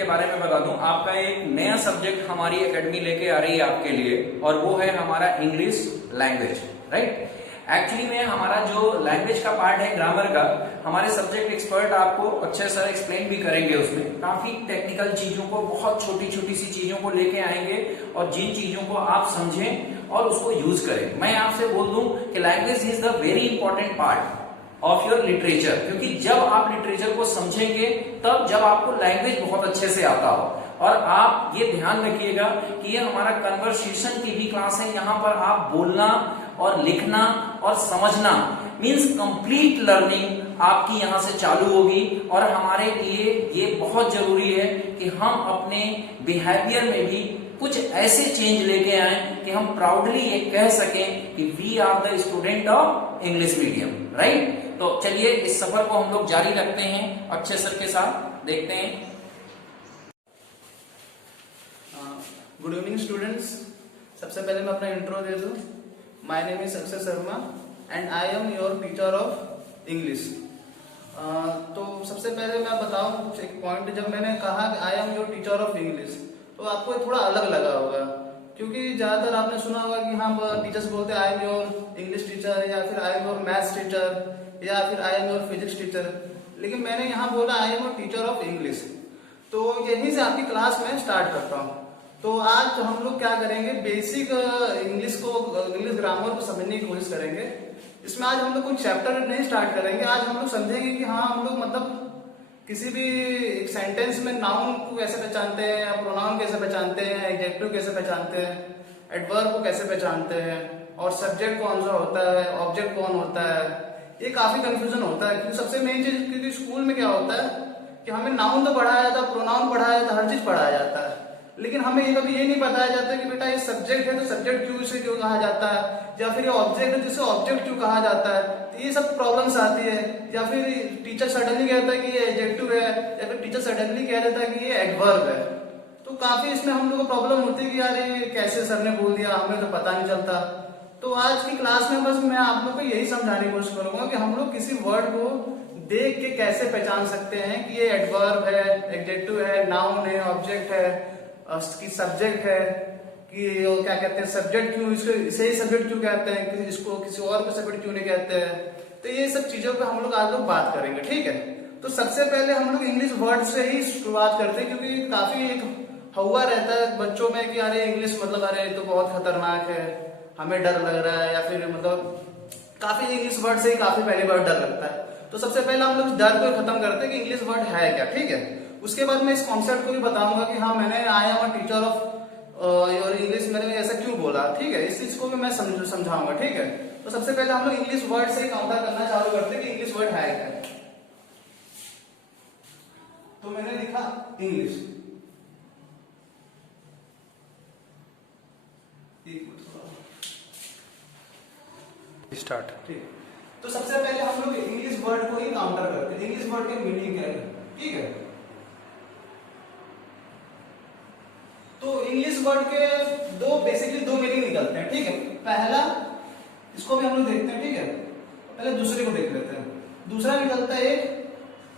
के बारे में बता दूं, आपका एक नया सब्जेक्ट हमारी एकेडमी लेके आ रही है आपके लिए, और वो है हमारा इंग्लिश लैंग्वेज, राइट। एक्चुअली में हमारा जो लैंग्वेज का पार्ट है ग्रामर का, हमारे सब्जेक्ट एक्सपर्ट आपको अच्छे से एक्सप्लेन भी करेंगे। उसमें काफी टेक्निकल चीजों को, बहुत छोटी छोटी सी चीजों को लेके आएंगे, और जिन चीजों को आप समझें और उसको यूज करें। मैं आपसे बोल दूं कि language is the very important part of your literature, क्योंकि जब आप लिटरेचर को समझेंगे तब जब आपको लैंग्वेज बहुत अच्छे से आता हो। और आप ये ध्यान रखिएगा कि ये हमारा कन्वर्सेशन की भी क्लास है। यहाँ पर आप बोलना और लिखना और समझना मीन्स कंप्लीट लर्निंग आपकी यहाँ से चालू होगी। और हमारे लिए ये बहुत जरूरी है कि हम अपने बिहेवियर में भी कुछ ऐसे चेंज लेके आए कि हम प्राउडली ये कह सकें कि we are the student of English medium, right. तो चलिए इस सफर को हम लोग जारी रखते हैं अच्छे सर के साथ, देखते हैं। Good evening students. सबसे पहले मैं अपना इंट्रो दे दूं। My name is Akshay Sharma and I am your teacher of English. तो सबसे पहले मैं बताऊं एक पॉइंट, जब मैंने कहा कि आई am your teacher of English, तो आपको थोड़ा अलग लगा होगा, क्योंकि ज्यादातर आपने सुना होगा कि हाँ टीचर्स बोलते हैं आई एम योर इंग्लिश टीचर, या फिर I am your maths teacher, या फिर I am your physics teacher. लेकिन मैंने यहाँ बोला आई am your teacher of English. तो यहीं से आपकी क्लास में स्टार्ट करता हूँ। तो आज हम लोग क्या करेंगे, बेसिक इंग्लिश ग्रामर को समझने की कोशिश करेंगे। इसमें आज हम लोग कोई चैप्टर नहीं स्टार्ट करेंगे। आज हम लोग समझेंगे कि हाँ हम लोग मतलब किसी भी एक सेंटेंस में नाउन को कैसे पहचानते हैं, या प्रोनाउन कैसे पहचानते हैं, एडजेक्टिव कैसे पहचानते हैं, एडवर्ब को कैसे पहचानते हैं, और सब्जेक्ट कौन सा होता है, ऑब्जेक्ट कौन होता है। ये काफी कंफ्यूजन होता है, क्योंकि सबसे मेन चीज, क्योंकि स्कूल में क्या होता है कि हमें नाउन तो पढ़ाया जाता है, प्रोनाउन पढ़ाया जाता है, हर चीज पढ़ाया जाता है, लेकिन हमें ये कभी ये नहीं बताया जाता कि बेटा ये सब्जेक्ट है तो सब्जेक्ट क्यों इसे क्यों कहा जाता है, या फिर ये ऑब्जेक्ट है जिसे ऑब्जेक्ट क्यों कहा जाता है। तो ये सब प्रॉब्लम्स आती है। या फिर टीचर सडनली कहता है कि ये एडजेक्टिव है, या फिर टीचर सडनली कह देता है कि ये एडवर्ब है। तो काफी इसमें हम लोग को प्रॉब्लम होती है कि यार ये कैसे सर ने बोल दिया, हमें तो पता नहीं चलता। तो आज की क्लास में बस मैं आप लोग को यही समझाने की कोशिश करूंगा कि हम लोग किसी वर्ड को देख के कैसे पहचान सकते हैं कि ये एडवर्ब है, एडजेक्टिव है, नाउन है, ऑब्जेक्ट है, की सब्जेक्ट है, कि क्या कहते हैं सब्जेक्ट क्यों, इसको इसे ही सब्जेक्ट क्यों कहते हैं, कि इसको किसी और को सब्जेक्ट क्यों नहीं कहते हैं। तो ये सब चीजों पे हम लोग आज लोग बात करेंगे, ठीक है। तो सबसे पहले हम लोग इंग्लिश वर्ड से ही शुरुआत करते हैं, क्योंकि काफी एक हवा रहता है बच्चों में कि अरे इंग्लिश मतलब अरे तो बहुत खतरनाक है, हमें डर लग रहा है, या फिर मतलब काफी इंग्लिश वर्ड से ही काफी पहली बार डर लगता है। तो सबसे पहले हम लोग डर को खत्म करते हैं कि इंग्लिश वर्ड है क्या, ठीक है। उसके बाद मैं इस कॉन्सेप्ट को भी बताऊंगा कि हाँ मैंने I am a teacher of your English, मैंने ऐसा क्यों बोला, ठीक है। इस चीज को भी मैं समझाऊंगा, ठीक है। तो सबसे पहले हम लोग इंग्लिश वर्ड से काउंटर करना चालू करते हैं कि इंग्लिश वर्ड है क्या। तो मैंने लिखा इंग्लिश, स्टार्ट, ठीक। तो सबसे पहले हम लोग इंग्लिश वर्ड को ही काउंटर करते हैं। इंग्लिश वर्ड की मीनिंग क्या है, ठीक है। तो इंग्लिश वर्ड के बेसिकली दो मीनिंग निकलते हैं, ठीक है। पहला, इसको भी हम लोग देखते हैं, ठीक है। पहले दूसरे को देख लेते हैं। दूसरा निकलता है एक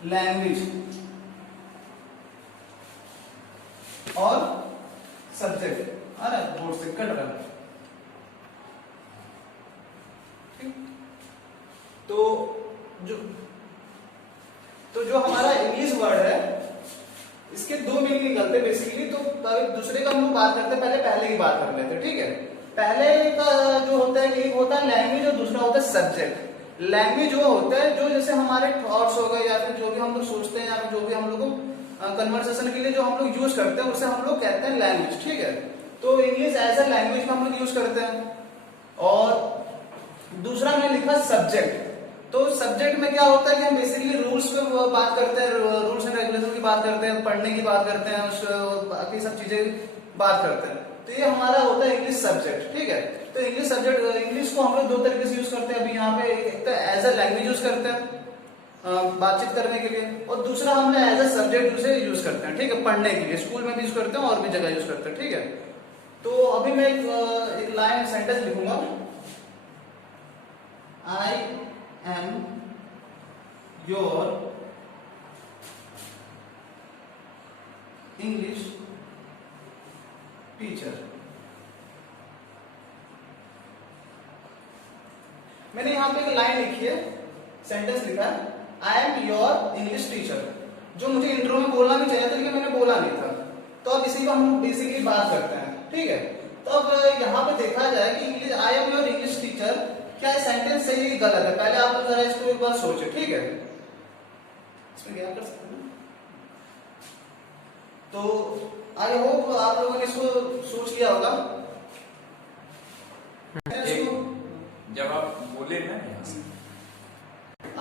लैंग्वेज और सब्जेक्ट। अरे बोर्ड से कट रहा है, ठीक। तो जो हमारा इंग्लिश वर्ड है इसके दो मीनिंग निकलते हैं बेसिकली। तो दूसरे का हम लोग बात करते हैं, पहले की बात कर लेते हैं, ठीक है। पहले का जो होता है एक होता है लैंग्वेज और दूसरा होता है सब्जेक्ट। लैंग्वेज वो होता है जो जैसे हमारे थॉट्स हो गए, या फिर जो भी हम लोग सोचते हैं, या फिर जो भी हम लोग कन्वर्सेशन के लिए जो हम लोग यूज करते हैं उसे हम लोग कहते हैं लैंग्वेज, ठीक है। तो इंग्लिश एज ए लैंग्वेज का हम लोग यूज करते हैं। और दूसरा मैंने लिखा सब्जेक्ट। तो सब्जेक्ट में क्या होता है कि हम बेसिकली रूल्स पे बात करते हैं, रूल्स एंड रेगुलेशन की बात करते हैं, पढ़ने की बात करते हैं, बाकी सब चीजें बात करते हैं। तो ये हमारा होता है इंग्लिश सब्जेक्ट, ठीक है। तो इंग्लिश सब्जेक्ट, इंग्लिश को हम लोग दो तरीके से यूज करते हैं अभी यहाँ पे। एक तो एज ए लैंग्वेज यूज करते हैं बातचीत करने के लिए, और दूसरा हमने एज ए सब्जेक्ट उसे यूज करते हैं, ठीक है, पढ़ने के लिए। स्कूल में भी यूज करते हैं और भी जगह यूज करते हैं, ठीक है। तो अभी मैं एक लाइन सेंटेंस लिखूंगा, आई एम योर इंग्लिश टीचर। मैंने यहां पे एक लाइन लिखी है, सेंटेंस लिखा है, आई एम योर इंग्लिश टीचर, जो मुझे इंट्रो में बोलना भी चाहिए था लेकिन मैंने बोला नहीं था। तो अब इसी को हम बेसिकली बात करते हैं, ठीक है। तो अब यहाँ पे देखा जाए कि English, I am your English teacher, क्या सेंटेंस सही है गलत है, पहले आप जरा इसको एक बार सोचो, ठीक है। इसमें क्या कर सकते हैं, तो आई होप आप लोगों ने इसको सोच लिया होगा। जब आप बोले ना,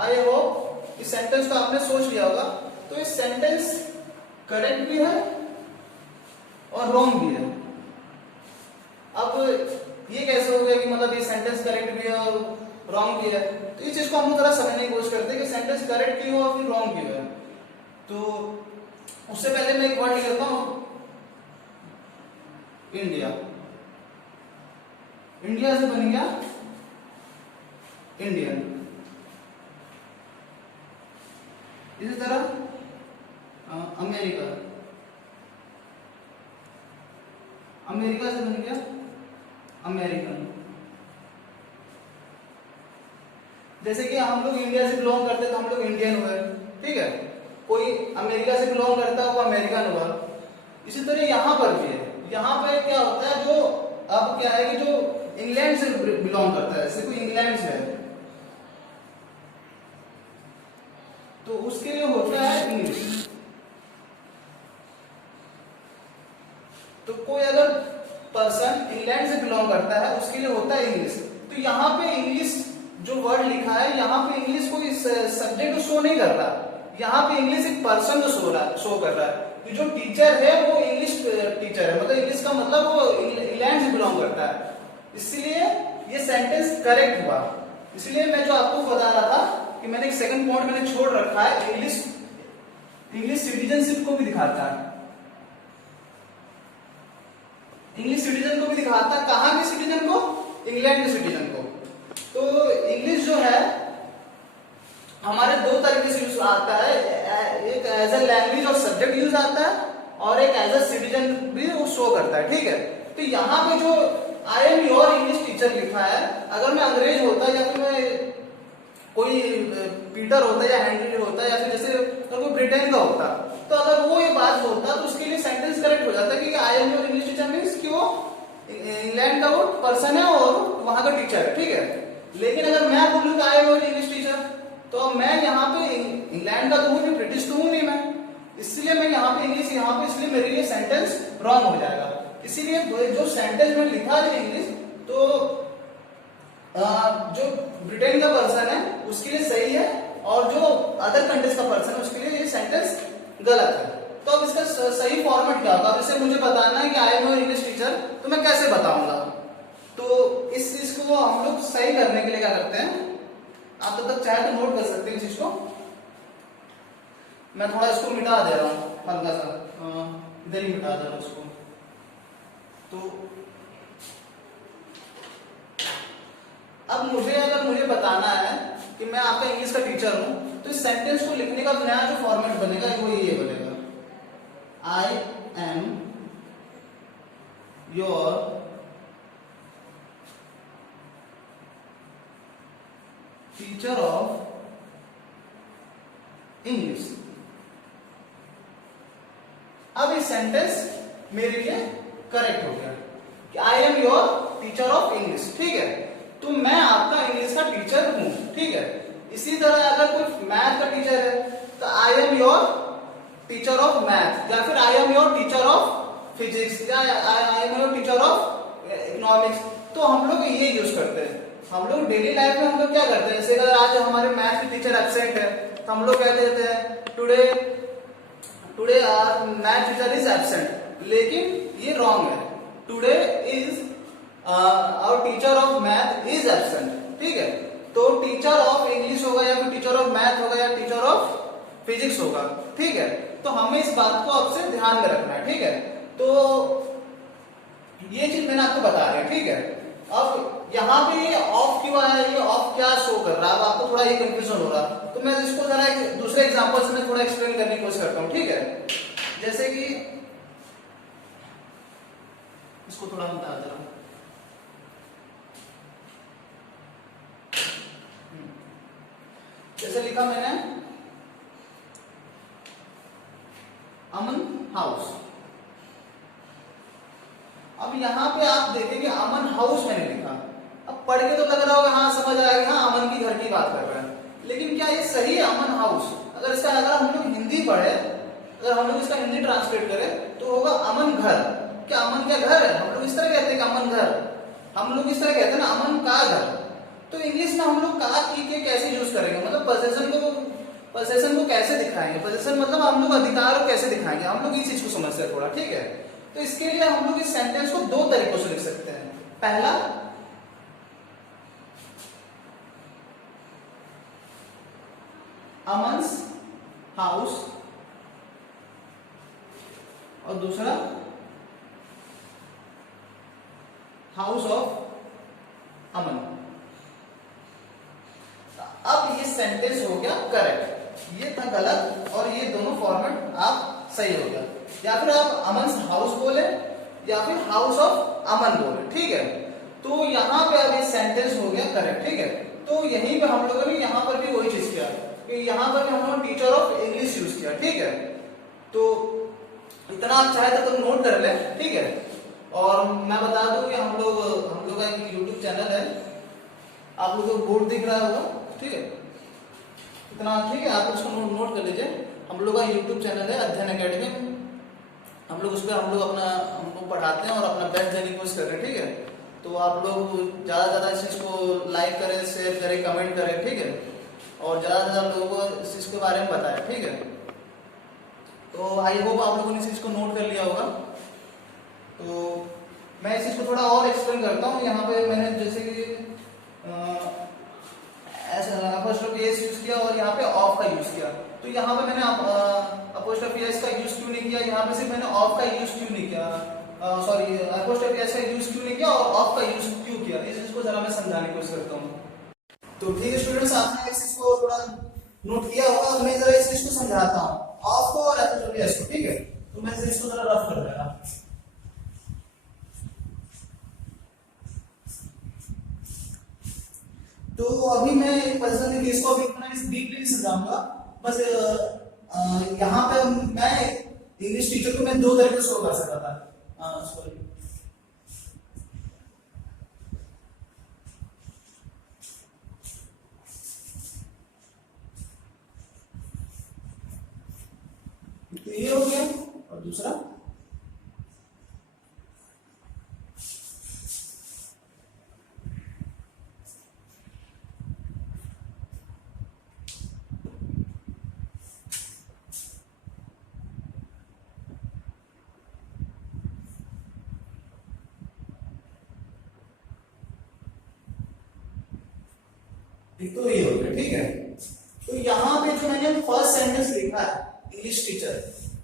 आई होप इस सेंटेंस को आपने सोच लिया होगा। तो इस सेंटेंस करेक्ट भी है और रॉन्ग भी है। अब ये कैसे हो गया कि मतलब ये सेंटेंस करेक्ट भी है और रॉन्ग भी है, तो इस चीज को हम लोग जरा समझने की कोशिश करते हैं कि सेंटेंस करेक्ट क्यों और फिर रॉन्ग क्यों है। तो उससे पहले मैं एक वर्ड लिख लेता हूं, इंडिया। इंडिया से बन गया इंडियन। इसी तरह अमेरिका, अमेरिका से बन गया अमेरिकन। जैसे कि हम लोग इंडिया से बिलोंग करते हैं तो हम लोग इंडियन हुए, ठीक है। कोई अमेरिका से बिलोंग करता है वो अमेरिकन हुआ। इसी तरह यहां पर भी है, यहां पर क्या होता है, जो अब क्या है कि जो इंग्लैंड से बिलोंग करता है, जैसे कोई इंग्लैंड से है तो उसके लिए होता है इंग्लिश। तो कोई अगर पर्सन इंग्लैंड से बिलोंग करता है उसके लिए होता है इंग्लिश। तो यहाँ पे इंग्लिश जो वर्ड लिखा है, यहाँ पे इंग्लिश कोई सब्जेक्ट को शो नहीं कर रहा, यहाँ पे इंग्लिश एक पर्सन को शो कर रहा है। तो जो टीचर है वो इंग्लिश टीचर है, मतलब इंग्लिश का मतलब वो इंग्लैंड से बिलोंग करता है, इसलिए ये सेंटेंस करेक्ट हुआ। इसलिए मैं जो आपको बता रहा था कि मैंने एक सेकंड पॉइंट मैंने छोड़ रखा है, इंग्लिश सिटीजनशिप को भी दिखाता है, इंग्लिश सिटीजन को भी दिखाता है। कहां के सिटीजन को? इंग्लैंड के सिटीजन को। तो इंग्लिश जो है हमारे दो तरीके से यूज आता है, एक एज ए लैंग्वेज और सब्जेक्ट यूज आता है और एक एज ए सिटीजन भी वो शो करता है, ठीक है। तो यहाँ पे जो आई एम योर इंग्लिश टीचर लिखा है, अगर मैं अंग्रेज होता या फिर मैं कोई पीटर होता या हेनरी होता या फिर जैसे कोई ब्रिटेन का होता, तो अगर वो ये बात होता तो उसके लिए सेंटेंस करेक्ट हो जाता कि आई am your English teacher means कि वो इंग्लैंड का वो पर्सन है और वहां का टीचर है, ठीक है। लेकिन अगर मैं बोलूं कि आई एम योर इंग्लिश टीचर, तो मैं यहाँ पे इंग्लैंड का तो हूँ नहीं, ब्रिटिश तो हूँ नहीं मैं, इसलिए मैं यहाँ पे इंग्लिश यहाँ पे, इसलिए मेरे लिए सेंटेंस रॉन्ग हो जाएगा। इसीलिए जो सेंटेंस में लिखा है इंग्लिश, तो जो ब्रिटेन का पर्सन है उसके लिए सही है और जो अदर कंट्रीज का पर्सन है उसके लिए ये सेंटेंस गलत है। तो अब इसका सही फॉर्मेट क्या होगा? जैसे मुझे बताना है कि आई एम योर इंग्लिश टीचर, तो मैं कैसे बताऊंगा? तो इस चीज को हम लोग सही करने के लिए क्या करते हैं, आप तब तक चाहे तो नोट कर सकते हैं इस चीज को। मैं थोड़ा इसको मिटा दे रहा हूँ हल्का सा, इधर ही मिटा दे रहा हूँ इसको। तो अब अगर मुझे बताना है कि मैं आपका इंग्लिश का टीचर हूं, तो इस सेंटेंस को लिखने का नया जो फॉर्मेट बनेगा वो ये बनेगा, आई am your teacher of English. अब ये सेंटेंस मेरे लिए करेक्ट हो गया कि आई am your teacher of English, ठीक है। तो मैं आपका इंग्लिश का टीचर हूं, ठीक है। इसी तरह अगर कोई मैथ का टीचर है तो I am your teacher of math, या फिर I am your teacher of physics, या I am your teacher of economics. तो हम लोग ये यूज करते हैं। हम लोग डेली लाइफ में हम लोग क्या करते हैं, जैसे अगर आज हमारे मैथ के टीचर एब्सेंट है तो हम लोग कह देते हैं today our math teacher is absent, लेकिन ये रॉन्ग है। Today is our teacher of math is absent, ठीक है। तो टीचर ऑफ इंग्लिश होगा या फिर टीचर ऑफ मैथ होगा या टीचर ऑफ फिजिक्स होगा, ठीक है। तो हमें इस बात को आपसे ध्यान में रखना है, ठीक है। तो ये चीज मैंने आपको बता दिया, ठीक है। अब यहाँ पे ये ऑफ क्यों आया, ये ऑफ क्या शो कर रहा है, अब आपको थोड़ा ये कंफ्यूजन हो रहा, तो मैं इसको जरा दूसरे एग्जांपल से मैं थोड़ा एक्सप्लेन करने की कोशिश करता हूँ, ठीक है। जैसे कि इसको थोड़ा बता दे रहा हूँ। जैसे लिखा मैंने अमन हाउस। अब यहाँ पे आप देखेंगे अमन हाउस मैंने लिखा। अब पढ़ के तो लग रहा होगा हाँ समझ आएगा, हाँ अमन की घर की बात कर रहा है, लेकिन क्या ये सही है अमन हाउस? अगर हम लोग हिंदी पढ़े, अगर हम लोग इसका हिंदी ट्रांसलेट करें तो होगा अमन घर। क्या अमन क्या घर है? हम लोग इस तरह कहते हैं कि अमन घर, हम लोग इस तरह कहते हैं ना अमन का घर। तो इंग्लिश में हम लोग का की के कैसे यूज करेंगे, मतलब पोजेशन को कैसे दिखाएंगे? पोजेशन मतलब हम लोग अधिकार को कैसे दिखाएंगे, हम लोग इस चीज को समझते हैं थोड़ा, ठीक है। तो इसके लिए हम लोग इस सेंटेंस को दो तरीकों से लिख सकते हैं। पहला, अमन्स हाउस, और दूसरा हाउस ऑफ अमन। अब ये सेंटेंस हो गया करेक्ट, ये था गलत और ये दोनों फॉर्मेट आप सही हो गया। या फिर आप अमन्स हाउस बोले या फिर हाउस ऑफ अमन बोले, ठीक है। तो यहाँ पे अब ये सेंटेंस हो गया करेक्ट, ठीक है। तो यहीं पे हम लोगों ने यहाँ पर भी वही चीज किया कि यहाँ पर भी हम लोग टीचर ऑफ इंग्लिश यूज किया, ठीक है। तो इतना आप चाहे तो नोट कर ले, ठीक है। और मैं बता दूं कि हम लोग का एक YouTube चैनल है, आप लोगों को बोर्ड दिख रहा होगा, ठीक है। इतना ठीक है, आप उसको नोट कर लीजिए। हम लोग का YouTube चैनल है अध्ययन एकेडमी, हम लोग उस पर हम लोग पढ़ाते हैं और अपना बेस्ट देने की कोशिश कर रहे हैं, ठीक है। तो आप लोग ज्यादा इस चीज को लाइक करें, शेयर करें, कमेंट करें, ठीक है। और ज्यादा लोगों को इस चीज के बारे में बताएं, ठीक है। तो आई होप आप लोगों ने इस चीज को नोट कर लिया होगा। तो मैं इस चीज को थोड़ा और एक्सप्लेन करता हूँ। यहाँ पे मैंने जैसे कि अपोस्ट्रोफी एस यूज किया और यहाँ पे ऑफ का यूज किया। तो यहाँ पे मैंने अपोस्ट्रोफी एस का यूज क्यों नहीं किया, यहाँ पे सिर्फ मैंने ऑफ का यूज क्यों नहीं किया, सॉरी अपोस्ट्रोफी एस का यूज क्यों नहीं किया और ऑफ का यूज क्यों किया, इस चीज को जरा मैं समझाने की कोशिश करता हूँ। तो ठीक है स्टूडेंट्स, आपने इस चीज को थोड़ा नोट किया होगा। मैं जरा इस चीज को समझाता हूँ, ऑफ को और अपोस्ट्रोफी एस को, ठीक है। तो मैं इसको जरा रफ कर देगा। तो अभी मैं एक पर्सन केस को अभी इतना डीपली समझाऊंगा। बस यहाँ पे मैं इंग्लिश टीचर को मैं दो तरीके से शो कर सकता था, सॉरी तो ये हो गया। और दूसरा तो ये हो गया, ठीक है। तो यहाँ पे जो मैंने फर्स्ट सेंटेंस लिखा है इंग्लिश टीचर,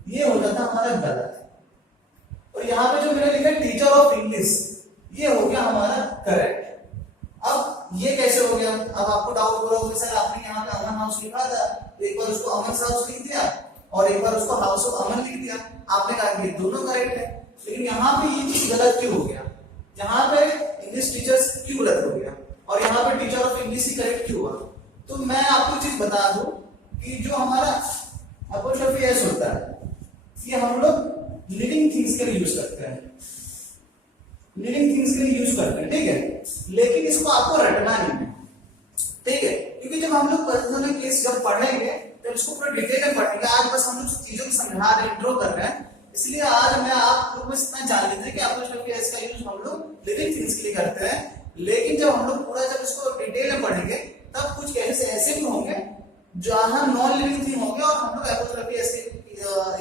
ये हो जाता हमारा गलत। और यहाँ पे जो मैंने लिखा है टीचर ऑफ इंग्लिश, ये हो गया हमारा करेक्ट। अब ये कैसे हो गया? अब आपको डाउट हो रहा होगा सर आपने यहाँ पे अमन हाउस लिखा था, एक बार उसको अमन हाउस लिख दिया और एक बार उसको हाउस ऑफ अमन लिख दिया, आपने कहा कि दोनों करेक्ट है। लेकिन यहाँ पे ये चीज गलत क्यों हो गया? यहाँ पे इंग्लिश टीचर्स क्यों गलत हो गया और यहाँ पे teacher of English he correct क्यों हुआ? तो मैं आपको चीज बता दूं कि जो हमारा अपोस्ट्रोफी एस होता है, ये हम लोग लिविंग थिंग्स के लिए यूज करते हैं, लिविंग थिंग्स के लिए यूज करते हैं, ठीक है। लेकिन इसको आपको रटना नहीं है, ठीक है, क्योंकि जब हम लोग पर्सनल केस जब पढ़ेंगे तो इसको पूरा डिटेल में पढ़ेंगे। आज बस हम लोग चीजों को समझा रहे, इंट्रो कर रहे हैं, इसलिए आज मैं आप लोग बस इतना जान लीजिए कि अपोस्ट्रोफी एस का यूज हम लोग लिविंग थिंग्स के लिए करते हैं। लेकिन जब हम लोग पूरा जब इसको डिटेल में पढ़ेंगे तब कुछ केसेस ऐसे भी होंगे जहां नॉन लिविंग थिंग होंगे और हम लोग एपोस्ट्रोफी एस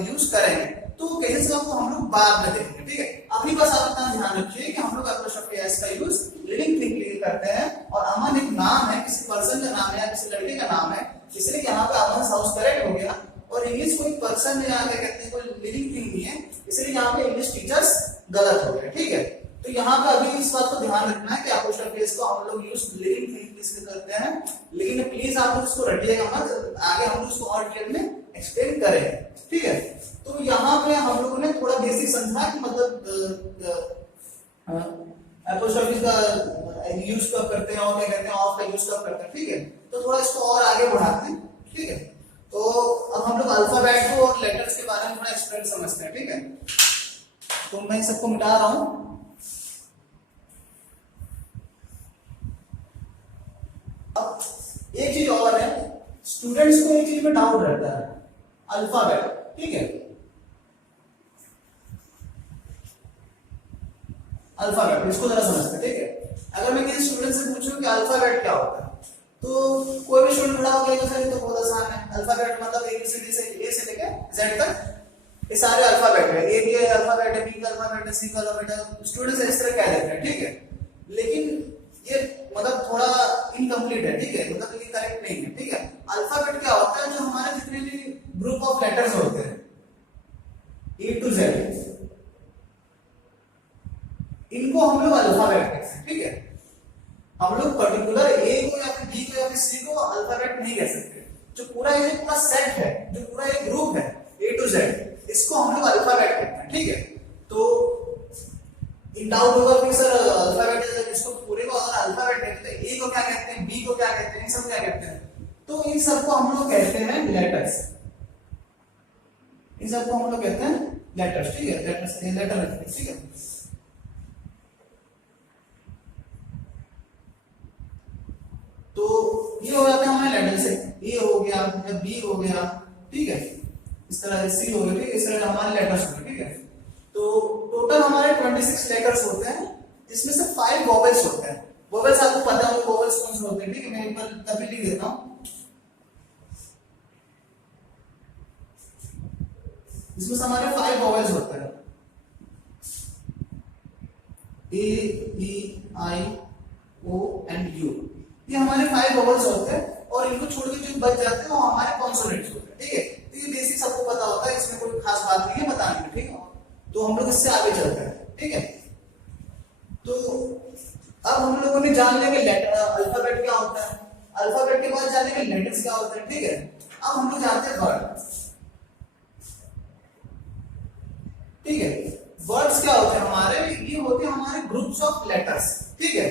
यूज करेंगे, तो केसेस को हम लोग बाद में देखेंगे, ठीक है। अभी बस आप इतना ध्यान रखिए कि हम लोग एपोस्ट्रोफी एस का यूज लिविंग थिंग के लिए करते हैं। और अमन एक नाम है, किसी पर्सन का नाम है या किसी लड़के का नाम है, इसलिए यहाँ पे अमन हाउस करेक्ट हो गया। और इंग्लिश कोई पर्सन है यहाँ क्या कहते हैं, कोई लिविंग थिंग नहीं है, इसलिए यहाँ पे इंग्लिश टीचर्स गलत हो गए, ठीक है। तो यहाँ पे अभी इस बात को ध्यान रखना है कि अपोस्ट्रोफी एस को हम लोग यूज लिविंग थिंग के करते हैं, लेकिन प्लीज आप लोग इसको रटिएगा मत, आगे हम लोग इसको और डिटेल में एक्सप्लेन करेंगे, ठीक है। तो यहाँ पे हम लोगों ने थोड़ा बेसिक समझा कि मतलब एपोस्ट्रोफी का यूज कब करते हैं और क्या कहते हैं ऑफ का यूज कब करते हैं, ठीक है। तो थोड़ा इसको और आगे बढ़ाते हैं, ठीक है। तो अब हम लोग अल्फाबेट को और लेटर्स के बारे में थोड़ा एक्सप्लेन समझते हैं, ठीक है। तो मैं सबको मिटा रहा हूं। अब एक चीज और है, स्टूडेंट्स को एक चीज में डाउट रहता है, अल्फाबेट, ठीक है। अल्फाबेट इसको जरा समझते हैं, ठीक है। अगर मैं किसी स्टूडेंट से पूछूं कि अल्फाबेट क्या होता है, तो कोई भी स्टूडेंट खड़ा होकर कहेगा सर ये तो बहुत आसान है, अल्फाबेट मतलब ABCD से ए से लेके Z तक ये सारे अल्फाबेट है, ए का अल्फाबेट है, बी का अल्फाबेट है, सी का अल्फाबेट है। स्टूडेंट्स इस तरह कह देते हैं, ठीक है। लेकिन ये मतलब थोड़ा इनकम्प्लीट है, ठीक है, मतलब ये करेक्ट नहीं है, ठीक है। अल्फाबेट क्या होता है, जो हमारे जितने भी ग्रुप ऑफ लेटर्स होते हैं A to Z, इनको हम लोग अल्फाबेट कहते हैं, ठीक है। हम लोग पर्टिकुलर ए को या फिर बी को या फिर सी को अल्फाबेट नहीं कह सकते। जो पूरा ये पूरा सेट है, जो पूरा एक ग्रुप है A to Z, इसको हम लोग अल्फाबेट कहते हैं, ठीक है। तो इन डाउट होगा कि सर अल्फाबेट इसको पूरे को अगर अल्फाबेट कहते हैं, ए को क्या कहते हैं, बी को क्या कहते हैं, इन सब क्या कहते हैं, तो इन सबको हम लोग कहते हैं लेटर्स। इन सबको हम लोग कहते हैं लेटर्स, ठीक है। लेटर्स लेटर, ठीक है। तो ये हो जाता है हमारे लेटर से, ए हो गया या बी हो गया, ठीक है। इस तरह सी हो गया, ठीक है। इस तरह हमारे लेटर्स होंगे, ठीक है। तो टोटल हमारे 26 लेटर्स होते हैं, जिसमें से 5 वोवेल्स होते हैं। वोवेल्स आपको पता है वोवेल्स कौन से होते हैं, ठीक है। मैं एक बार तभी लिख देता हूं। इसमें से हमारे 5 वोवेल्स होते हैं, A B I O and U. ये हमारे 5 वोवेल्स होते हैं, और इनको छोड़ के जो बच जाते हैं वो हमारे कॉन्सोनेंट्स होते हैं, ठीक है। तो ये बेसिक सबको पता होता है, इसमें कोई खास बात नहीं है बताने की, ठीक है। तो हम लोग इससे आगे चलते हैं, ठीक है। तो अब हम लोगों ने जान लिया कि लेटर अल्फाबेट क्या होता है, अल्फाबेट के बाद जान लिया कि लेटर्स क्या होते हैं, ठीक है। अब हम लोग जानते हैं वर्ड, ठीक है। वर्ड्स क्या होते हैं हमारे, ये होते हैं हमारे ग्रुप्स ऑफ लेटर्स, ठीक है।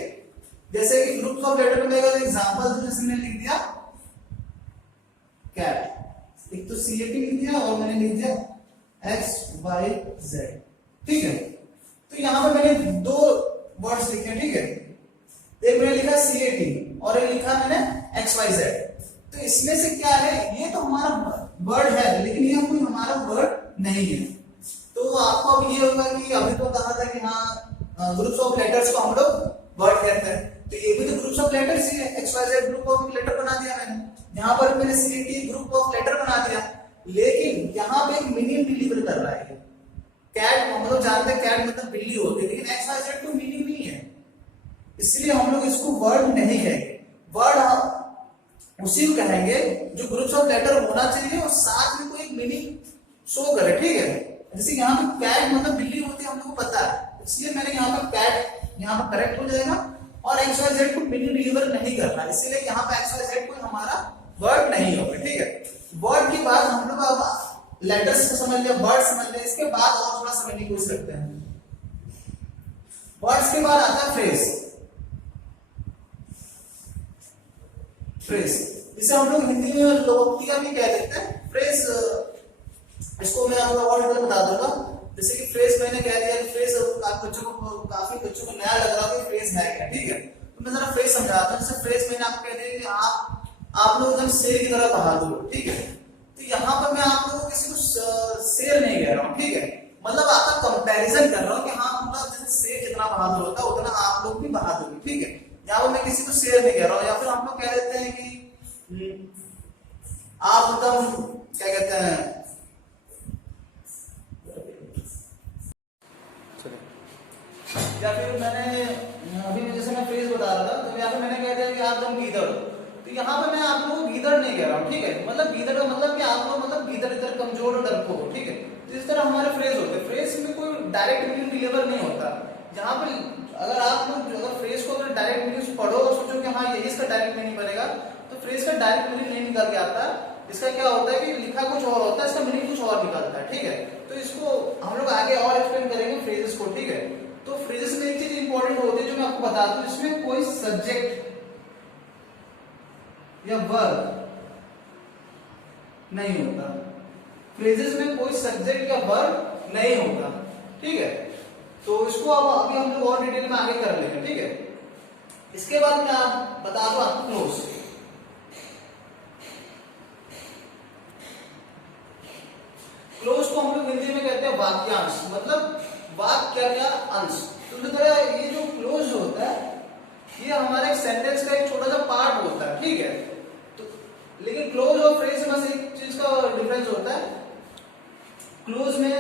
जैसे कि ग्रुप्स ऑफ लेटर में एग्जांपल जैसे मैंने लिख दिया कैट, एक तो CAT लिख दिया और मैंने लिख दिया XYZ, ठीक है। तो यहां पर मैंने 2 वर्ड्स लिखे, ठीक है। एक मैंने लिखा CAT और एक लिखा मैंने XYZ। तो इसमें से क्या है, ये तो हमारा वर्ड है, लेकिन ये कोई हमारा वर्ड नहीं है। तो आपको अब ये होगा कि अभी तो कहा था कि हाँ ग्रुप्स ऑफ लेटर्स को हम लोग वर्ड कहते हैं, तो ये भी तो ग्रुप्स ऑफ लेटर्स ही है। XYZ ग्रुप ऑफ लेटर बना दिया मैंने, यहाँ पर मैंने CAT ग्रुप ऑफ लेटर बना दिया, लेकिन यहाँ पे एक मीनिंग डिलीवर कर रहा है। कैट हम लोग जानते हैं कैट मतलब बिल्ली होती है, लेकिन XYZ कोई मीनिंग नहीं है, इसलिए हम लोग इसको वर्ड नहीं कहेंगे। वर्ड हम उसी को कहेंगे जो ग्रुप्स ऑफ लेटर होना चाहिए और साथ में कोई मीनिंग शो करे, ठीक है। जैसे यहाँ पे कैट मतलब बिल्ली होती है, हम लोग को पता है, इसलिए मैंने यहाँ पर कैट यहाँ पर करेक्ट हो जाएगा। और XYZ को मीनिंग डिलीवर नहीं करना, इसलिए यहाँ पे XYZ कोई हमारा वर्ड नहीं होगा, ठीक है। वर्ड के बाद हम लोग अब लेटर्स को समझ लिया, वर्ड समझ लिया, इसके बाद और थोड़ा समझने की कोशिश करते हैं। वर्ड्स के बाद आता है फ्रेज। फ्रेज इसे हम लोग हिंदी में लोकोक्तियां भी कह देते हैं। फ्रेज इसको मैं आपको और बता दूंगा। जैसे कि फ्रेज मैंने कह दिया कि फ्रेज काफी बच्चों को नया लग रहा है कि फ्रेज है क्या, ठीक है। तो मैं जरा फ्रेज समझाता हूँ। जैसे फ्रेज मैंने आपको कह दिया कि आप लोग एकदम शेर की तरह बहादुर हो, ठीक है। तो यहाँ पर मैं आप लोगों को किसी को शेर नहीं कह रहा हूँ, ठीक है। मतलब आपका कंपैरिजन कर रहा हूँ कि हाँ मतलब जैसे शेर जितना बहादुर होता है उतना आप लोग भी बहादुर हो, ठीक है। यहाँ पर मैं किसी को शेर नहीं कह रहा हूँ। या फिर हम लोग कह देते हैं कि आप एकदम क्या कहते हैं, या फिर मैंने अभी जैसे मैं फ्रेज बता रहा था, तो यहाँ पे मैंने कह दिया कि आप एकदम गीदड़। तो यहाँ पे मैं आप लोगों को गीदड़ नहीं कह रहा हूँ, ठीक है। मतलब गीदड़ का मतलब कि आप लोग मतलब गीदड़ इधर कमजोर और डरपोक हो, ठीक है। तो इस तरह हमारे फ्रेज होते हैं। फ्रेज में कोई डायरेक्ट मीनिंग डिलीवर नहीं होता। जहाँ पे अगर आप लोग अगर फ्रेज को अगर डायरेक्ट मीनिंग पढ़ो और सोचो कि हाँ यही इसका डायरेक्ट मीनिंग बनेगा, तो फ्रेज का डायरेक्ट मीनिंग नहीं निकल के आता। इसका क्या होता है कि लिखा कुछ और होता है, इसका मीनिंग कुछ और निकलता है, ठीक है। तो इसको हम लोग आगे और एक्सप्लेन करेंगे फ्रेजेस को, ठीक है। तो फ्रेजेस में एक चीज जो मैं आपको बता दूं, इसमें कोई सब्जेक्ट या वर्ब नहीं होता। फ्रेजेस में कोई सब्जेक्ट या वर्ब नहीं होता, ठीक है। तो इसको अब अभी हम लोग और डिटेल में आगे कर लेंगे, ठीक है। इसके बाद मैं आप बता दूं आपको क्लोज। क्लोज को हम लोग हिंदी में कहते हैं वाक्यांश, मतलब वाक्य या अंश। तो थोड़ा ये जो क्लोज होता है ये हमारे एक सेंटेंस का एक छोटा सा पार्ट होता है, ठीक है। तो लेकिन क्लोज और फ्रेज में से एक चीज का डिफरेंस होता है, क्लोज में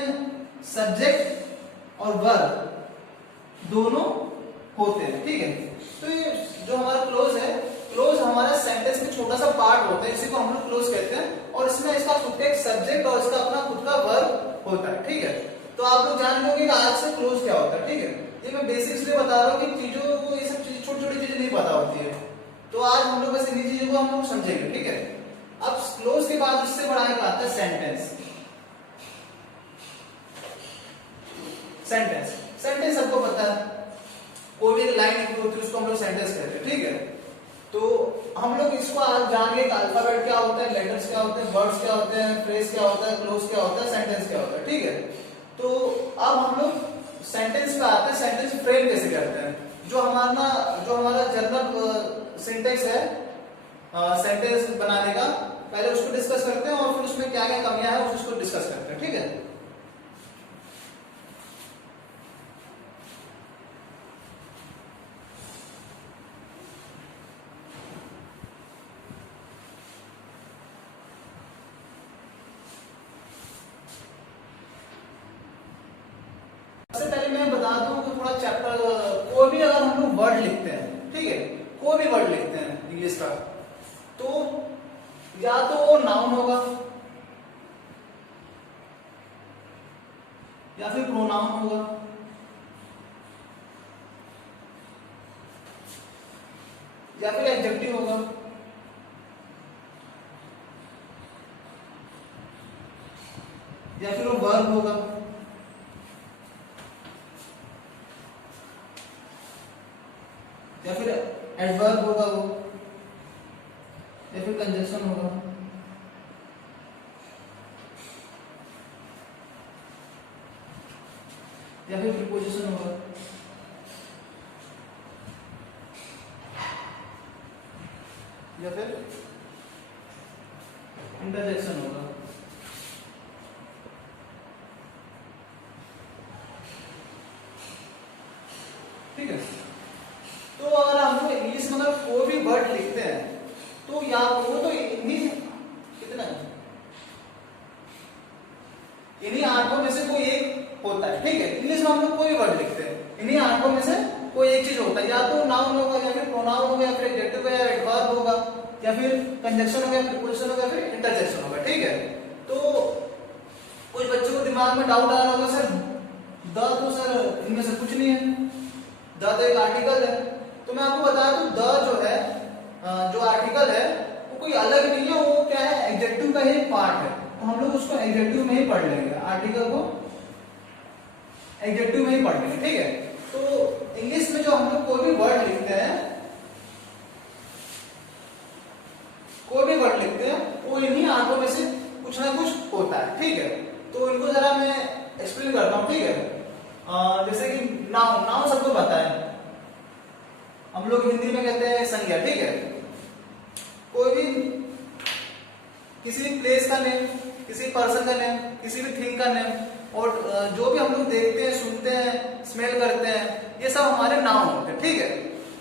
सब्जेक्ट और वर्ब दोनों होते हैं, ठीक है। तो ये जो हमारा क्लोज है, क्लोज हमारा सेंटेंस में छोटा सा पार्ट होता है, इसी को हम लोग क्लोज कहते हैं। और इसमें इसका खुद का एक सब्जेक्ट और इसका अपना खुद का वर्ब होता है, ठीक है। तो आप लोग जान लोगे कि आज से क्लोज क्या होता है, ठीक है। ये मैं बेसिक्स इसलिए बता रहा हूँ कि चीजों को, ये सब चीज छोटी छोटी चीजें नहीं पता होती है, तो आज हम लोग बस इन्हीं चीजों को हम लोग समझेंगे, ठीक है। अब क्लोज के बाद इससे बड़ा एक आता है सेंटेंस। सेंटेंस सेंटेंस सबको पता है, कोई भी लाइन लिखी होती है उसको हम लोग सेंटेंस कहते हैं, ठीक है। तो हम लोग इसको आज जानेंगे कि अल्फाबेट क्या होता है, लेटर्स क्या होते हैं, वर्ड्स क्या होते हैं, फ्रेज क्या होता है, क्लोज क्या होता है, सेंटेंस क्या होता है, ठीक है। तो अब हम लोग सेंटेंस पे आते हैं, सेंटेंस फ्रेम कैसे करते हैं। जो हमारा जनरल सिंटेक्स है सेंटेंस बनाने का, पहले उसको डिस्कस करते हैं और फिर उसमें क्या क्या कमियां हैं उसको डिस्कस करते हैं, ठीक है। सबसे पहले मैं बता दूं कि थोड़ा चैप्टर, कोई भी अगर हम लोग वर्ड लिखते हैं, ठीक है, कोई भी वर्ड लिखते हैं इंग्लिश का, तो या तो वो नाउन होगा या फिर प्रोनाउन होगा या फिर एडजेक्टिव होगा या फिर वो वर्ब होगा या फिर एडवर्ब होगा वो, या फिर कंजंक्शन होगा, या फिर प्रीपोजिशन होगा, या फिर इंटरजेक्शन होगा, ठीक है। तो अगर हम लोग इंग्लिश में अगर कोई भी वर्ड लिखते हैं तो या वो तो इंग्लिश कितना इन्हीं आठों में से कोई एक होता है, ठीक है। इंग्लिश में हम लोग कोई भी वर्ड लिखते हैं, इन्हीं आठों में से कोई एक चीज होता है, या तो नाउन होगा या फिर प्रोनाउन होगा या फिर एडजेक्टिव या एडवर्ब होगा या फिर कंजंक्शन होगा या फिर प्रीपोजिशन होगा या फिर इंटरजेक्शन होगा, ठीक है। तो कुछ बच्चों को दिमाग में डाउट आ रहा होगा, सर द तो सर इनमें से कुछ नहीं है, द तो एक आर्टिकल है। तो मैं आपको बता दूं द जो है, जो आर्टिकल है वो कोई अलग नहीं है, वो क्या है, एडजेक्टिव का ही पार्ट है। तो हम लोग उसको एडजेक्टिव में ही पढ़ लेंगे, आर्टिकल को एडजेक्टिव में ही पढ़ लेंगे, ठीक है। तो इंग्लिश में जो हम लोग कोई भी वर्ड लिखते हैं, कोई भी वर्ड लिखते हैं वो इन्हीं आठों में से कुछ ना कुछ होता है, ठीक है। तो इनको जरा मैं एक्सप्लेन करता हूं, ठीक है। जैसे कि नाउन, नाउन सबको पता है, हम लोग हिंदी में कहते हैं संज्ञा, ठीक है। कोई भी किसी भी प्लेस का नेम, किसी पर्सन का नेम, किसी भी थिंग का नेम, और जो भी हम लोग देखते हैं, सुनते हैं, स्मेल करते हैं, ये सब हमारे नाउन होते हैं, ठीक है।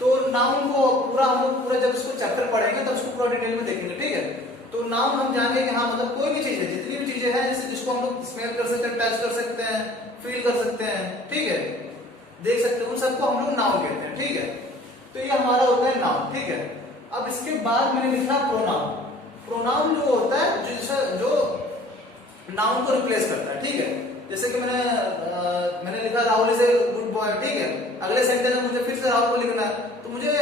तो नाउन को पूरा हम लोग पूरा जब इसको चैप्टर पढ़ेंगे तब इसको पूरा डिटेल में देखेंगे, ठीक है। तो नाउन हम जानेंगे कि हाँ मतलब कोई भी चीज है, जितनी भी चीजें हैं जैसे जिसको हम लोग स्मेल कर सकते हैं, टच कर सकते हैं, फील कर सकते हैं, ठीक है, देख सकते हैं, उन सबको हम लोग नाउन कहते हैं, ठीक है। तो ये हमारा होता है नाउन, ठीक है। अब इसके बाद मैंने लिखा प्रोनाउन। प्रोनाउन जो होता है जो नाउन को रिप्लेस करता है, ठीक है। जैसे कि मैंने लिखा Rahul is a good boy, ठीक है। अगले सेंटेंस में मुझे फिर से राहुल को लिखना है, तो मुझे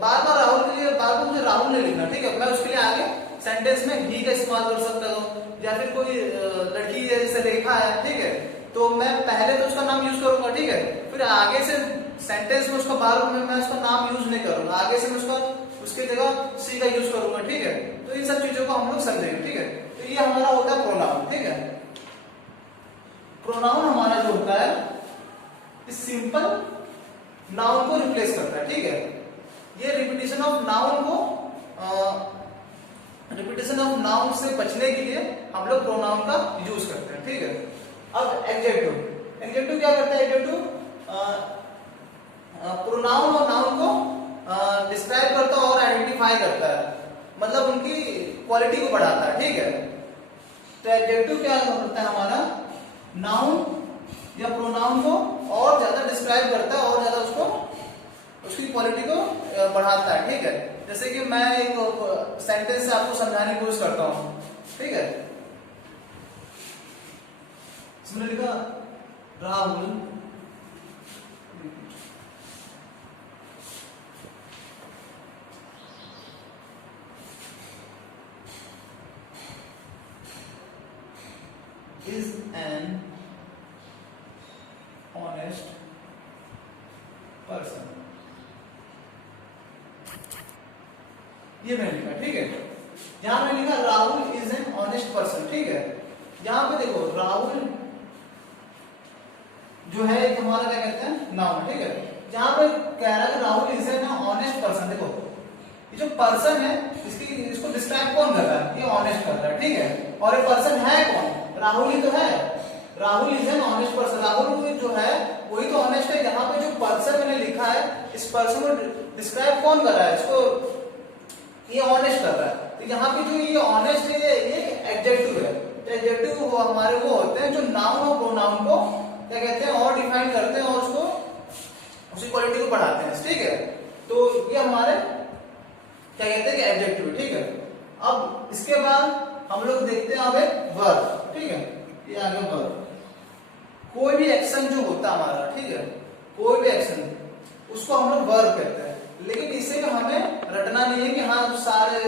बार बार राहुल के लिए बार बार मुझे राहुल नहीं लिखना, ठीक है। मैं उसके लिए आगे सेंटेंस में ही का इस्तेमाल कर सकता हूँ, या फिर कोई लड़की जैसे लिखा है, ठीक है, तो मैं पहले तो उसका नाम यूज करूंगा, ठीक है, फिर आगे से सेंटेंस में उसका बार में मैं उसका नाम यूज नहीं करूंगा, आगे से मैं उसका उसकी जगह सी का यूज करूंगा, ठीक है। तो इन सब चीजों को हम लोग समझेंगे, ठीक है। तो ये हमारा होता है प्रोनाउन, ठीक है। प्रोनाउन हमारा जो होता है इस सिंपल नाउन को रिप्लेस करता है, ठीक है। ये रिपीटिशन ऑफ नाउन को रिपीटिशन ऑफ नाउन से बचने के लिए हम लोग प्रोनाउन का यूज करते हैं, ठीक है। अब एडजेक्टिव, एडजेक्टिव क्या करता है? एडजेक्टिव प्रोनाउन और नाउन को डिस्क्राइब करता है और आइडेंटिफाई करता है, मतलब उनकी क्वालिटी को बढ़ाता है, ठीक है। तो एडजेक्टिव क्या करता है? हमारा नाउन या प्रोनाउन को और ज्यादा डिस्क्राइब करता है और ज्यादा उसको उसकी क्वालिटी को बढ़ाता है, ठीक है। जैसे कि मैं एक सेंटेंस से आपको समझाने की कोशिश करता हूं, ठीक है। इसमें लिखा Rahul is an honest person, ये मैंने लिखा, ठीक है। यहां मैंने लिखा Rahul is an honest person, ठीक है। यहां पे देखो राहुल जो है एक हमारा क्या कहते हैं? नाउन, ठीक है। यहां पे कह रहा है Rahul is an honest person. देखो ये जो पर्सन है इसको डिस्क्राइब कौन कर रहा है? ये ऑनेस्ट कर रहा है, ठीक है। और ये पर्सन है कौन? राहुल ही तो है। Rahul is an honest person, Rahul जो है वही तो ऑनेस्ट है। यहाँ पे जो पर्सन मैंने लिखा है इस पर्सन को डिस्क्राइब कौन कर रहा है? इसको ये ऑनेस्ट कर रहा है। तो यहाँ पे जो ये ऑनेस्ट है ये एडजेक्टिव है। एडजेक्टिव वो हमारे वो होते हैं जो नाउन और प्रोनाउन को क्या कहते हैं और डिफाइन करते हैं और उसको उसकी क्वालिटी को बढ़ाते हैं, ठीक है। तो ये हमारे क्या कहते हैं कि एडजेक्टिव, ठीक है। अब इसके बाद हम लोग देखते हैं अब एक वर्ब, ठीक है। ये आ गया वर्ब। कोई भी एक्शन जो होता है हमारा, ठीक है, कोई भी एक्शन उसको हम लोग वर्ब कहते हैं। लेकिन इसे हमें रटना नहीं है कि हाँ सारे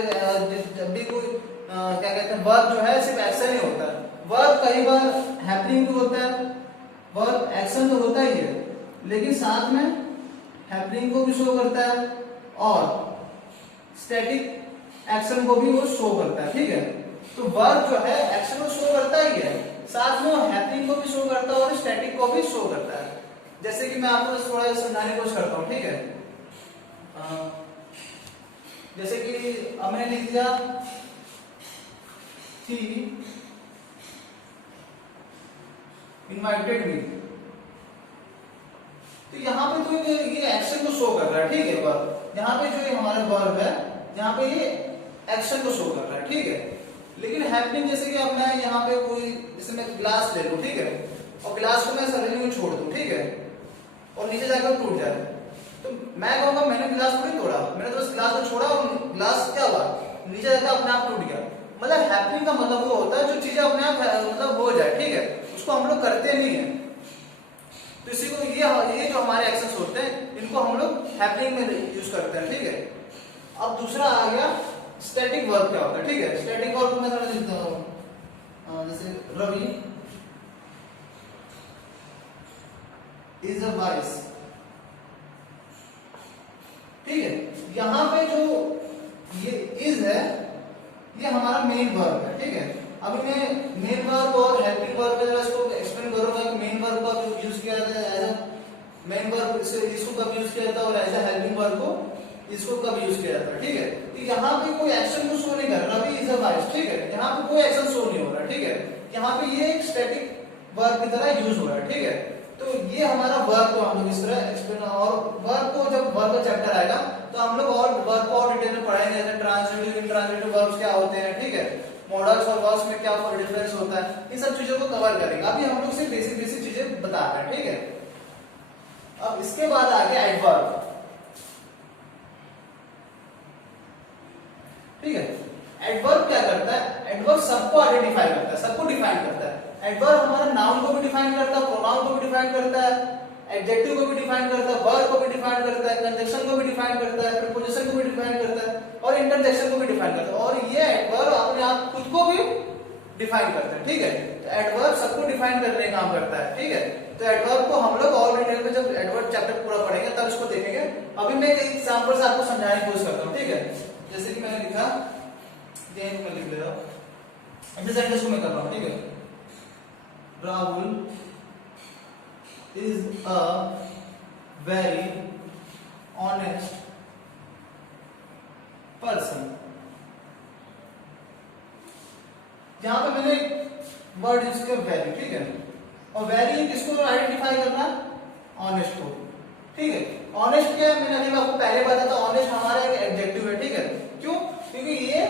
जब भी कोई क्या कहते हैं वर्ब जो है सिर्फ एक्शन ही होता है। वर्ब कई बार हैपनिंग भी होता है, वर्ब एक्शन तो होता ही है लेकिन साथ में हैपनिंग को भी शो करता है और स्टैटिक एक्शन को भी वो शो करता है, ठीक है। तो वर्ब जो है एक्शन को शो करता ही है, साथ में हैपनिंग को भी शो करता है और स्टैटिक को भी शो करता है। जैसे कि मैं आपको थोड़ा समझाने की कोशिश करता हूँ, ठीक है। जैसे कि हमने लिख दिया ही इनवाइटेड मी, तो यहाँ पे तो ये एक्शन को शो कर रहा है, ठीक है। वर्ब यहाँ पे जो हमारा वर्ब है यहाँ पे ये एक्शन को शो कर रहा है, ठीक है। लेकिन हैपनिंग जैसे कि अब मैं यहाँ पे कोई जैसे मैं ग्लास ले लूं, ठीक है, और ग्लास को मैं सडनली में छोड़ दूं, ठीक है, और नीचे जाकर टूट जाए, तो मैं कहूंगा मैंने ग्लास थोड़ी तोड़ा, मैंने तो बस ग्लास को छोड़ा और ग्लास क्या हुआ? नीचे जाकर अपने आप टूट गया। मतलब हैपनिंग का मतलब वो होता है जो चीजें अपने आप मतलब हो जाए, ठीक है, उसको हम लोग करते नहीं है। तो इसी को ये जो हमारे एक्शंस होते हैं इनको हम लोग हैपनिंग में यूज करते हैं, ठीक है। अब दूसरा आ गया स्टैटिक वर्ब क्या होता है, ठीक है। स्टैटिक वर्ब को मैं थोड़ा लिखता हूं, जैसे रवि इज अ वाइस, ठीक है। यहां पे जो ये इज है ये हमारा मेन वर्ब है, ठीक है। अभी मैं मेन वर्ब और हेल्पिंग वर्ब में इसको एक्सप्लेन करूंगा कि मेन वर्ब का यूज किया जाता है एज अ मेन वर्ब इसको कब यूज किया जाता है और एज अ हेल्पिंग वर्ब को इसको कब यूज किया जाता है, ठीक है। तो यहाँ पे कोई एक्शन को शो नहीं कर रहा, रवि इज अ वाइस, ठीक है। यहाँ पे कोई एक्शन शो नहीं हो रहा, ठीक है। यहाँ पे ये एक स्टैटिक वर्ब की तरह यूज हो रहा है, ठीक है। तो ये हमारा वर्ब को हम लोग इस तरह एक्सप्लेन, और वर्ब को जब वर्ब का चैप्टर आएगा तो हम लोग और वर्ब को और डिटेल में पढ़ाएंगे, जैसे ट्रांजिटिव इंट्रांजिटिव वर्ब्स क्या होते हैं, ठीक है, मॉडल्स और वर्ब्स में क्या डिफरेंस होता है, इन सब चीजों को कवर करेंगे। अभी हम लोग सिर्फ बेसिक बेसिक चीजें बता रहे हैं, ठीक है। अब इसके बाद आ गया एडवर्ब, ठीक है। एडवर्ब क्या करता है? एडवर्ब सबको आइडेंटिफाई करता है, सबको डिफाइन करता है। एडवर्ब हमारा नाउन को भी डिफाइन करता है, प्रोनाउन को भी डिफाइन करता है, एडजेक्टिव को भी डिफाइन करता है, वर्ब को भी डिफाइन करता है, कंजंक्शन को भी डिफाइन करता है, प्रीपोजिशन को भी डिफाइन करता है और इंटरजेक्शन को भी डिफाइन करता है। और ये एडवर्ब अपने आप खुद को भी डिफाइन करता है, ठीक है। तो एडवर्ब सबको डिफाइन करने का काम करता है, ठीक है। तो एडवर्ब को हम लोग और डिटेल में जब एडवर्ब चैप्टर पूरा पढ़ेंगे तब इसको देखेंगे। अभी मैं एक एग्जांपल से आपको समझाने की कोशिश करता हूँ, ठीक है। जैसे कि मैंने लिखा, ये मैं लिख ले रहा हूँ, ऐसे सेंटेंस को मैं कर रहा हूँ, ठीक है। Rahul is a very honest person. यहां पे मैंने वर्ड यूज किया वेरी, ठीक है। और वेरी किसको आइडेंटिफाई करना है? ऑनेस्ट को, ठीक है। ऑनेस्ट क्या है, मैंने अभी आपको पहले बताया था, ऑनेस्ट हमारा एक एडजेक्टिव है, ठीक है। क्यों? क्योंकि ये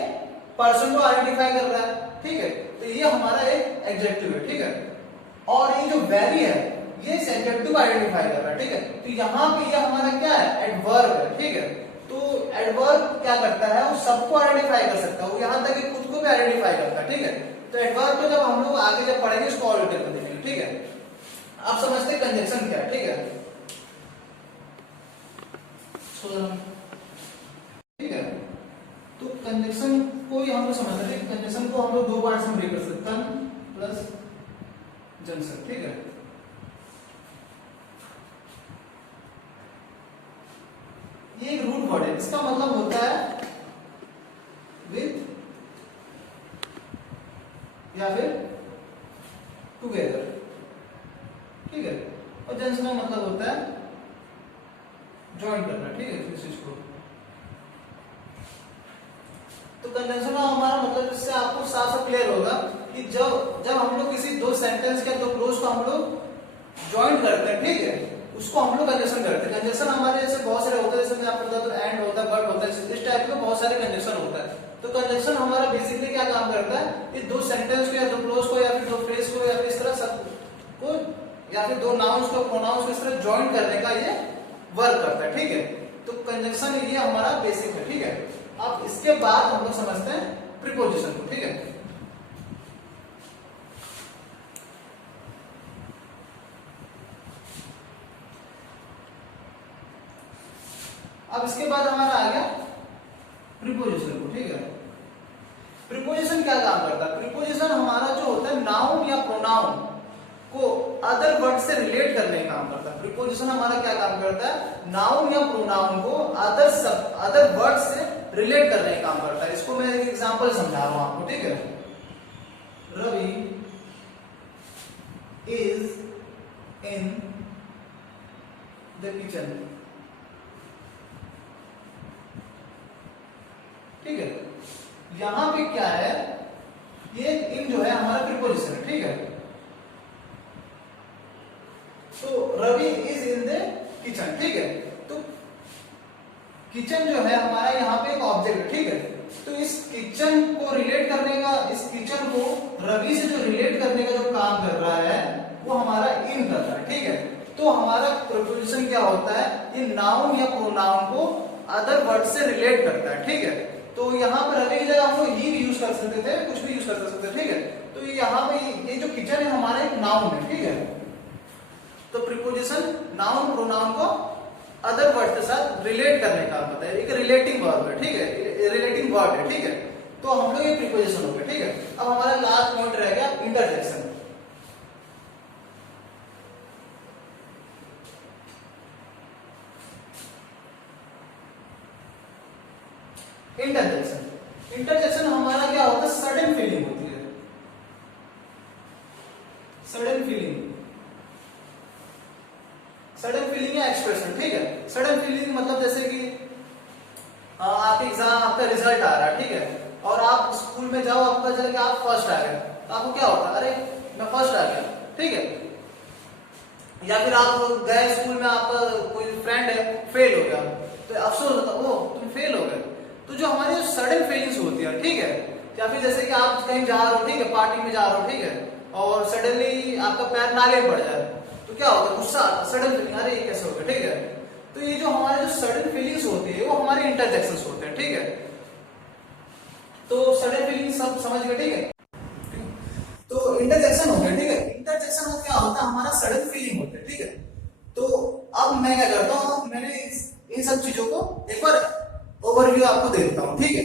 पर्सन को आइडेंटिफाई कर रहा है, ठीक है। तो ये हमारा एक एडजेक्टिव है, ठीक है। और ये जो वेरी है ये एडजेक्टिव आइडेंटिफाई कर रहा है, ठीक है। तो यहाँ पे ये हमारा क्या है? एडवर्ब है, ठीक है। तो एडवर्ब क्या करता है? वो सबको आइडेंटिफाई कर सकता है, वो यहाँ तक कि खुद को भी आइडेंटिफाई करता है, ठीक है। तो एडवर्ब को जब हम लोग आगे जब पढ़ेंगे इसको और डिटेल में देखेंगे, ठीक है। आप समझते हैं कंजक्शन क्या है, ठीक है। ठीक है, तो कंजक्शन को ही हम लोग समझते हैं। कंजक्शन को हम लोग दो पार्ट में ब्रेक कर सकते हैं, प्लस जंक्शन, ठीक है। ये एक रूट वर्ड है, इसका मतलब होता है विथ या फिर टुगेदर, ठीक है। और जंक्शन का मतलब होता है ज्वाइन करना, ठीक है, किसी चीज को। तो कंजंक्शन का हमारा मतलब, इससे आपको साफ साफ क्लियर होगा कि जब जब हम लोग किसी दो सेंटेंस या दो क्लोज को हम लोग ज्वाइन करते हैं, ठीक है, उसको हम लोग कंजंक्शन करते हैं। कंजंक्शन हमारे जैसे बहुत सारे होते हैं, जैसे मैं आपको बताता हूं, एंड होता है, बट होता है, इस टाइप के बहुत सारे कंजंक्शन होता है। तो कंजंक्शन हमारा बेसिकली क्या काम करता है? कि दो सेंटेंस को या दो क्लोज को या फिर दो फ्रेज को या फिर इस तरह सब को या फिर दो नाउन्स को प्रोनाउंस को इस तरह ज्वाइन करने का ये वर्क करता है, ठीक है। तो कंजंक्शन ये हमारा बेसिक है, ठीक है। अब इसके बाद हम लोग समझते हैं प्रीपोजिशन को, ठीक है। अब इसके बाद हमारा आ गया प्रीपोजिशन को, ठीक है। प्रीपोजिशन क्या काम करता है? प्रीपोजिशन हमारा जो होता है नाउन या प्रोनाउन को अदर वर्ड से रिलेट करने का काम करता है। प्रीपोजिशन हमारा क्या काम करता है? नाउन या प्रोनाउन को अदर वर्ड से रिलेट करने का काम करता है। इसको मैं एक एग्जांपल समझा रहा हूं आपको, ठीक है। Ravi is in the kitchen, ठीक है। यहां पे क्या है? ये इन जो है हमारा प्रीपोजिशन है, ठीक है। तो Ravi is in the kitchen, ठीक है। तो किचन जो है हमारा यहाँ पे एक ऑब्जेक्ट है, ठीक है। तो इस किचन को रिलेट करने का, इस किचन को रवि से जो रिलेट करने का जो काम कर रहा है वो हमारा इन कर रहा है, ठीक है। तो हमारा प्रीपोजिशन क्या होता है? ये नाउन या प्रोनाउन को अदर वर्ड से रिलेट करता है, ठीक है। तो यहाँ पर रवि की जगह हम लोग ही यूज कर सकते थे, कुछ भी यूज कर सकते थे, ठीक है। तो यहाँ पे ये जो किचन है हमारा एक नाउन है, ठीक है। तो प्रीपोजिशन नाउन प्रोनाउन को अदर वर्ड के साथ रिलेट करने का होता है, एक रिलेटिंग वर्ब है, ठीक है, रिलेटिंग वर्ड है, ठीक है। तो हम लोग ये प्रीपोजिशन हो गया, ठीक है। अब हमारा लास्ट पॉइंट रह गया इंटरजेक्शन। इंटरजेक्शन हमारा क्या होता है? सडन फीलिंग होती है, सडन फीलिंग या एक्सप्रेशन, ठीक है। सडन फीलिंग मतलब जैसे कि आप एग्जाम, आपका रिजल्ट आ रहा है, ठीक है, और आप स्कूल में जाओ, आपका चल के आप फर्स्ट आ गए, तो आपको क्या होता है? अरे मैं फर्स्ट आ गया, ठीक है। या फिर आप गए स्कूल में, आपका कोई फ्रेंड है फेल हो गया, तो अफसोस होता है, ओ तुम फेल हो गए। तो जो हमारी जो सडन फीलिंग्स होती है, ठीक है, या फिर जैसे कि आप कहीं जा रहे हो, ठीक है, पार्टी में जा रहे हो, ठीक है, और सडनली आपका पैर नाले में पड़ जाए, तो क्या होगा? गुस्सा आता है, सडन फीलिंग, अरे ये कैसे हो गया, ठीक है। तो ये जो हमारे जो सडन फीलिंग्स होती है वो हमारे इंटरजेक्शंस होते हैं, ठीक है। तो सडन फीलिंग सब समझ गए, ठीक है। तो इंटरजेक्शन हो गया, ठीक है। इंटरजेक्शन में क्या होता है? हमारा सडन फीलिंग होता है, ठीक है। तो अब मैं क्या करता हूँ, मैंने इन सब चीजों को एक बार ओवरव्यू आपको दे देता हूं, ठीक है।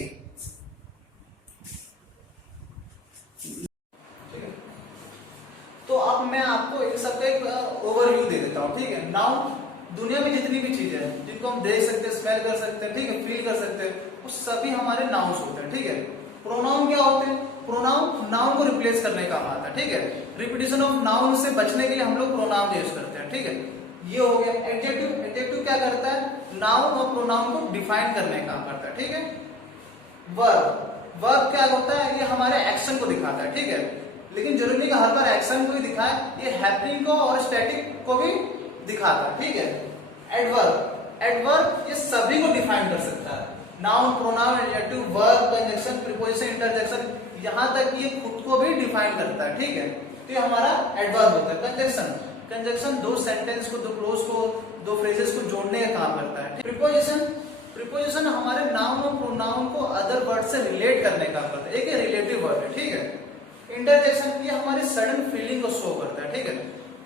तो अब मैं आपको इन सब का एक ओवरव्यू दे देता हूँ, ठीक है। नाउन दुनिया में जितनी भी चीजें हैं जिनको हम देख सकते हैं, स्मेल कर सकते हैं, ठीक है, फील कर सकते हैं, वो सभी हमारे नाउन्स होते हैं, ठीक है। प्रोनाउन क्या होते हैं? प्रोनाउन नाउन को रिप्लेस करने का काम आता है, ठीक है। रिपीटिशन ऑफ नाउन से बचने के लिए हम लोग प्रोनाउन यूज करते हैं, ठीक है। ये हो गया। एडजेक्टिव, एडजेक्टिव क्या करता है? नाउन और प्रोनाउन को डिफाइन करने का काम करता है, ठीक है। वर्ब, वर्ब क्या होता है? ये हमारे एक्शन को दिखाता है, ठीक है। लेकिन जरूरी नहीं कि हर बार एक्शन को ही दिखाए, ये हैपनिंग को और स्टैटिक को भी दिखाता है, ठीक है। एडवर्ब, एडवर्ब ये सभी को डिफाइन कर सकता है। Noun, pronoun, adjective, verb, conjunction, preposition, interjection, यहां तक ये खुद को भी डिफाइन करता है, ठीक है। तो ये हमारा एडवर्ब होता है। कंजंक्शन, कंजंक्शन दो सेंटेंस को, दो क्लोज को, दो फ्रेजेस को जोड़ने का काम करता है। प्रीपोजिशन, प्रीपोजिशन हमारे नाउन और प्रोनाउन को अदर वर्ड से रिलेट करने का काम करता है, एक रिलेटिव वर्ड है, ठीक है। इंटरजेक्शन ये हमारी सडन फीलिंग को शो करता है, ठीक है।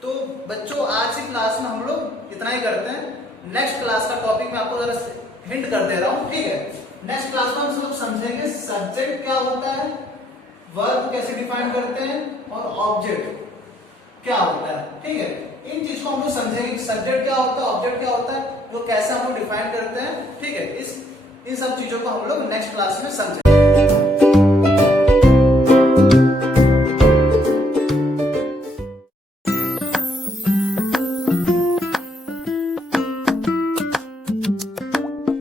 तो बच्चों आज की क्लास में हम लोग इतना ही करते हैं। नेक्स्ट क्लास का टॉपिक मैं आपको जरा हिंट कर दे रहा हूं, ठीक है। नेक्स्ट क्लास में हम सब समझेंगे सब्जेक्ट क्या होता है, वर्ब कैसे डिफाइन करते हैं और ऑब्जेक्ट क्या होता है, ठीक है। इन चीज को हम लोग समझेंगे, सब्जेक्ट क्या होता है, ऑब्जेक्ट क्या होता है, वो कैसे हम लोग डिफाइन करते हैं, ठीक है। इन सब चीजों को हम लोग नेक्स्ट क्लास में समझेंगे।